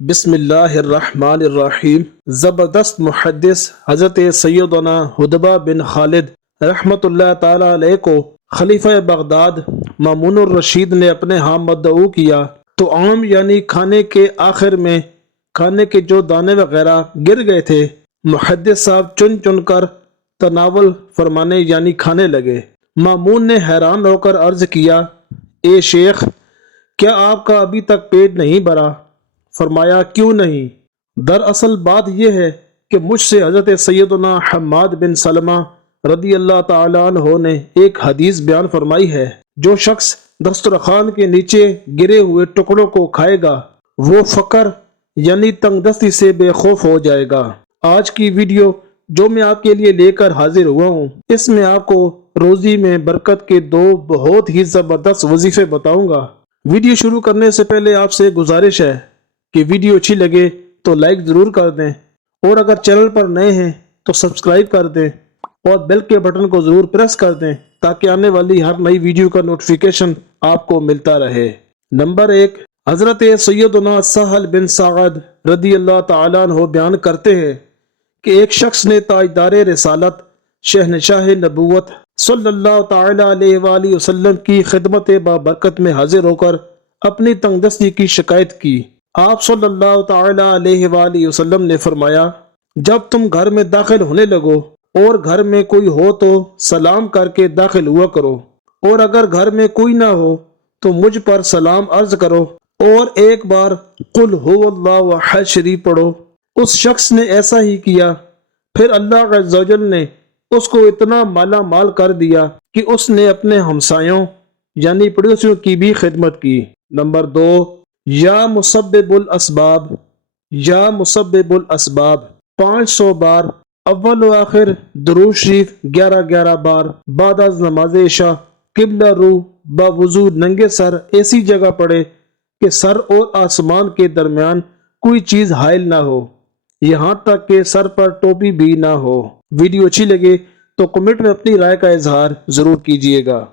بسم اللہ الرحمن الرحیم۔ زبردست محدث حضرت سیدنا حدبہ بن خالد رحمۃ اللہ تعالی علیہ کو خلیفہ بغداد مامون الرشید نے اپنے ہاں مدعو کیا تو عام یعنی کھانے کے آخر میں کھانے کے جو دانے وغیرہ گر گئے تھے محدث صاحب چن چن کر تناول فرمانے یعنی کھانے لگے۔ مامون نے حیران ہو کر عرض کیا، اے شیخ، کیا آپ کا ابھی تک پیٹ نہیں بھرا؟ فرمایا، کیوں نہیں؟ دراصل بات یہ ہے کہ مجھ سے حضرت سیدنا حماد بن سلمہ رضی اللہ تعالیٰ عنہ نے ایک حدیث بیان فرمائی ہے، جو شخص دسترخوان کے نیچے گرے ہوئے ٹکڑوں کو کھائے گا وہ فقر یعنی تنگ دستی سے بے خوف ہو جائے گا۔ آج کی ویڈیو جو میں آپ کے لیے لے کر حاضر ہوا ہوں، اس میں آپ کو روزی میں برکت کے دو بہت ہی زبردست وظیفے بتاؤں گا۔ ویڈیو شروع کرنے سے پہلے آپ سے گزارش ہے کہ ویڈیو اچھی لگے تو لائک ضرور کر دیں، اور اگر چینل پر نئے ہیں تو سبسکرائب کر دیں اور بیل کے بٹن کو ضرور پریس کر دیں تاکہ آنے والی ہر نئی ویڈیو کا نوٹیفیکیشن آپ کو ملتا رہے۔ نمبر 1، حضرت سیدنا سہل بن سعد رضی اللہ تعالیٰ عنہ بیان کرتے ہیں کہ ایک شخص نے تاجدار رسالت شہنشاہ نبوت صلی اللہ تعالی علیہ وآلہ وسلم کی خدمت بابرکت میں حاضر ہو کر اپنی تنگ دستی کی شکایت کی۔ آپ صلی اللہ تعالی علیہ وآلہ وسلم نے فرمایا، جب تم گھر میں داخل ہونے لگو اور گھر میں کوئی ہو تو سلام کر کے داخل ہوا کرو، اور اگر گھر میں کوئی نہ ہو تو مجھ پر سلام عرض کرو اور ایک بار قل هو اللہ احد شریف پڑھو۔ اس شخص نے ایسا ہی کیا، پھر اللہ عز و جل نے اس کو اتنا مالا مال کر دیا کہ اس نے اپنے ہمسایوں یعنی پڑوسیوں کی بھی خدمت کی۔ نمبر 2، یا مسبب الاسباب، یا مسبب الاسباب 500 بار، اول و آخر درود شریف 11 بار، بعد از نماز عشاء قبلہ رو باوضو ننگے سر ایسی جگہ پڑے کہ سر اور آسمان کے درمیان کوئی چیز حائل نہ ہو، یہاں تک کہ سر پر ٹوپی بھی نہ ہو۔ ویڈیو اچھی لگے تو کمنٹ میں اپنی رائے کا اظہار ضرور کیجیے گا۔